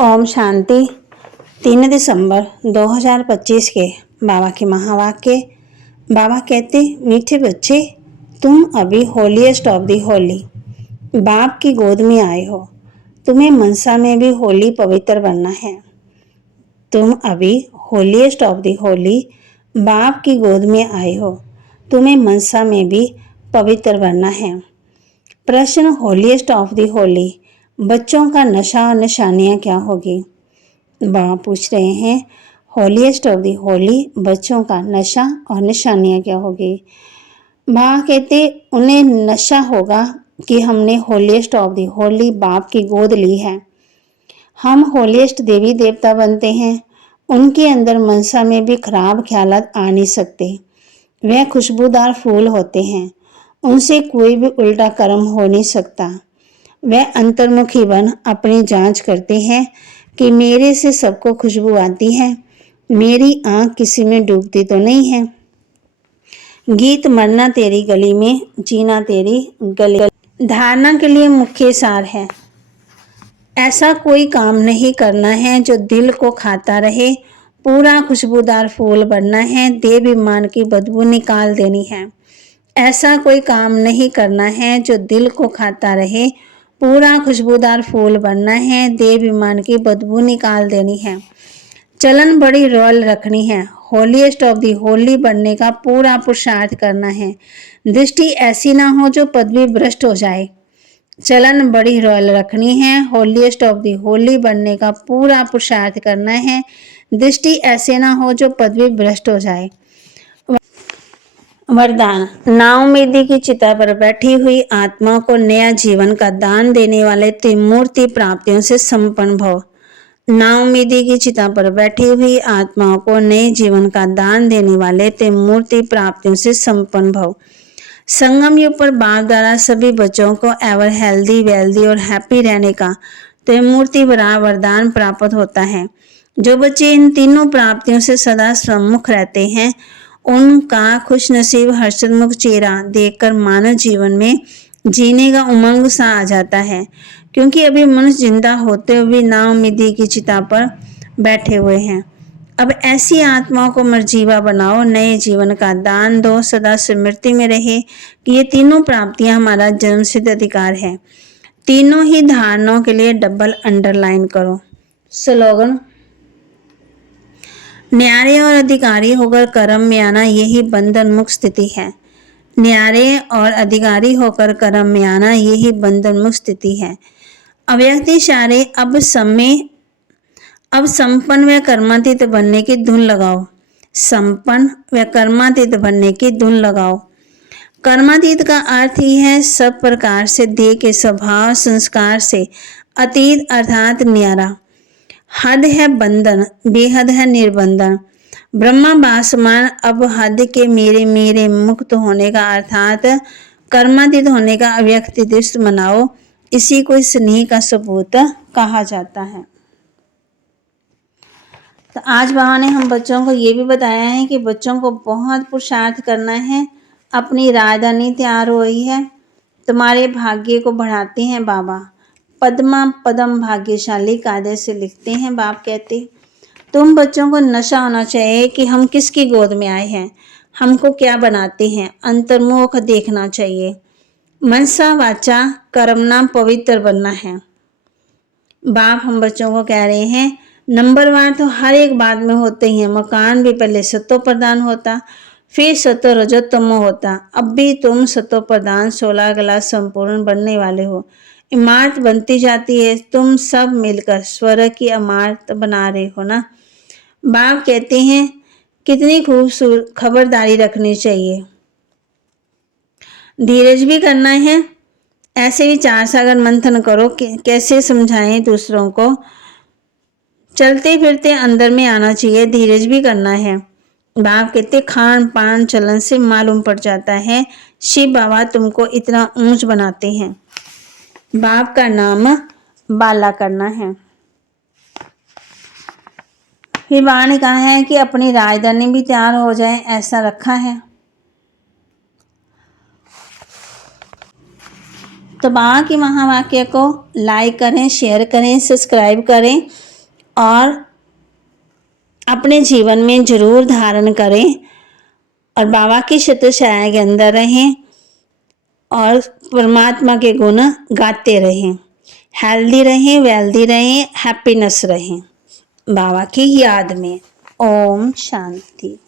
ओम शांति। 3 दिसंबर 2025 के बाबा के महावाक्य। बाबा कहते, मीठे बच्चे, तुम अभी होलीएस्ट ऑफ दी होली बाप की गोद में आए हो। तुम्हें मनसा में भी होली पवित्र बनना है। तुम अभी होलीएस्ट ऑफ दी होली बाप की गोद में आए हो। तुम्हें मनसा में भी पवित्र बनना है। प्रश्न, होलीएस्ट ऑफ दी होली बच्चों का नशा और निशानियाँ क्या होगी? बाबा पूछ रहे हैं, होलीएस्ट ऑफ दी होली बच्चों का नशा और निशानियाँ क्या होगी? बाबा कहते, उन्हें नशा होगा कि हमने होलीएस्ट ऑफ दी होली बाप की गोद ली है। हम होलीएस्ट देवी देवता बनते हैं। उनके अंदर मनसा में भी खराब ख्यालात आ नहीं सकते। वह खुशबूदार फूल होते हैं। उनसे कोई भी उल्टा कर्म हो नहीं सकता। वह अंतर्मुखी बन अपनी जांच करते हैं कि मेरे से सबको खुशबू आती है, मेरी आंख किसी में डूबती तो नहीं है। गीत, मरना तेरी गली में, जीना तेरी गली। धारणा के लिए मुख्य सार है, ऐसा कोई काम नहीं करना है जो दिल को खाता रहे। पूरा खुशबूदार फूल बनना है। देवाभिमान की बदबू निकाल देनी है। ऐसा कोई काम नहीं करना है जो दिल को खाता रहे। पूरा खुशबूदार फूल बनना है। देवाभिमान की बदबू निकाल देनी है। चलन बड़ी रॉयल रखनी है। होलीएस्ट ऑफ दी होली बनने का पूरा पुरुषार्थ करना है। दृष्टि ऐसी ना हो जो पदवी भ्रष्ट हो जाए। चलन बड़ी रॉयल रखनी है। होलीएस्ट ऑफ दी होली बनने का पूरा पुरुषार्थ करना है। दृष्टि ऐसे ना हो जो पदवी भ्रष्ट हो जाए। वरदान, नाउमीदी की चिता पर बैठी हुई आत्मा को नया जीवन का दान देने वाले त्रिमूर्ति प्राप्तियों से संपन्न भव। नाउमीदी की चिता पर बैठी हुई आत्माओं को नए जीवन का दान देने वाले त्रिमूर्ति प्राप्तियों से संपन्न भव। संगम युग पर बाप द्वारा सभी बच्चों को एवर हेल्दी, वेल्दी और हैप्पी रहने का त्रिमूर्ति बड़ा वरदान प्राप्त होता है। जो बच्चे इन तीनों प्राप्तियों से सदा सम्मुख रहते हैं, उनका खुशनसीब हर्षोन्मुख चेहरा देखकर मानव जीवन में जीने का उमंग सा आ जाता है, क्योंकि अभी मनुष्य जिंदा होते हुए नाउमीदी की चिता पर बैठे हुए हैं। अब ऐसी आत्माओं को मर्जीवा बनाओ, नए जीवन का दान दो। सदा स्मृति में रहे कि ये तीनों प्राप्तियां हमारा जन्मसिद्ध अधिकार है। तीनों ही धारणाओं के लिए डबल अंडरलाइन करो। स्लोगन, न्यारे और अधिकारी होकर कर्म में आना यही बंधन मुक्त स्थिति है। न्यारे और अधिकारी होकर कर्म में आना यही बंधन मुक्त स्थिति है। अव्यक्तिशारे अब संपन्न व कर्मातीत बनने की धुन लगाओ। संपन्न व कर्मातीत बनने की धुन लगाओ। कर्मातीत का अर्थ ही है सब प्रकार से देह के स्वभाव संस्कार से अतीत अर्थात न्यारा। हद है बंधन, बेहद है निर्बंधन। ब्रह्मा बासमान अब हद के मेरे मेरे मुक्त होने का अर्थात कर्मातीत होने का अव्यक्त दृष्टि मनाओ। इसी को स्नेह का सबूत कहा जाता है। तो आज बाबा ने हम बच्चों को ये भी बताया है कि बच्चों को बहुत पुरुषार्थ करना है। अपनी राजधानी तैयार हो रही है। तुम्हारे भाग्य को बढ़ाते हैं बाबा। पद्मा पदम भाग्यशाली कायदे से लिखते हैं। बाप कहते, तुम बच्चों को नशा होना चाहिए कि हम किसकी गोद में आए हैं, हमको क्या बनाते हैं। अंतर्मुख देखना चाहिए। मनसा वाचा कर्मना पवित्र बनना है। बाप हम बच्चों को कह रहे हैं, नंबरवार तो हर एक बात में होते ही हैं। मकान भी पहले सतो प्रदान होता, फिर सतो रजोत्तमो होता। अब भी तुम सतो प्रदान 16 क्लास संपूर्ण बनने वाले हो। इमारत बनती जाती है। तुम सब मिलकर स्वर्ग की इमारत बना रहे हो ना। बाप कहते हैं, कितनी खूबसूरत खबरदारी रखनी चाहिए। धीरज भी करना है। ऐसे विचार सागर मंथन करो कि कैसे समझाएं दूसरों को। चलते फिरते अंदर में आना चाहिए। धीरज भी करना है। बाप कहते, खान पान चलन से मालूम पड़ जाता है शिव बाबा तुमको इतना ऊंच बनाते हैं। बाप का नाम बाला करना है। फिर बाबा ने कहा है कि अपनी राजधानी भी तैयार हो जाए, ऐसा रखा है। तो बाबा के महावाक्य को लाइक करें, शेयर करें, सब्सक्राइब करें और अपने जीवन में जरूर धारण करें और बाबा की छत्र छाया के अंदर रहें और परमात्मा के गुण गाते रहें, हेल्दी रहें, वेल्दी रहें, हैप्पीनेस रहें बाबा की याद में। ओम शांति।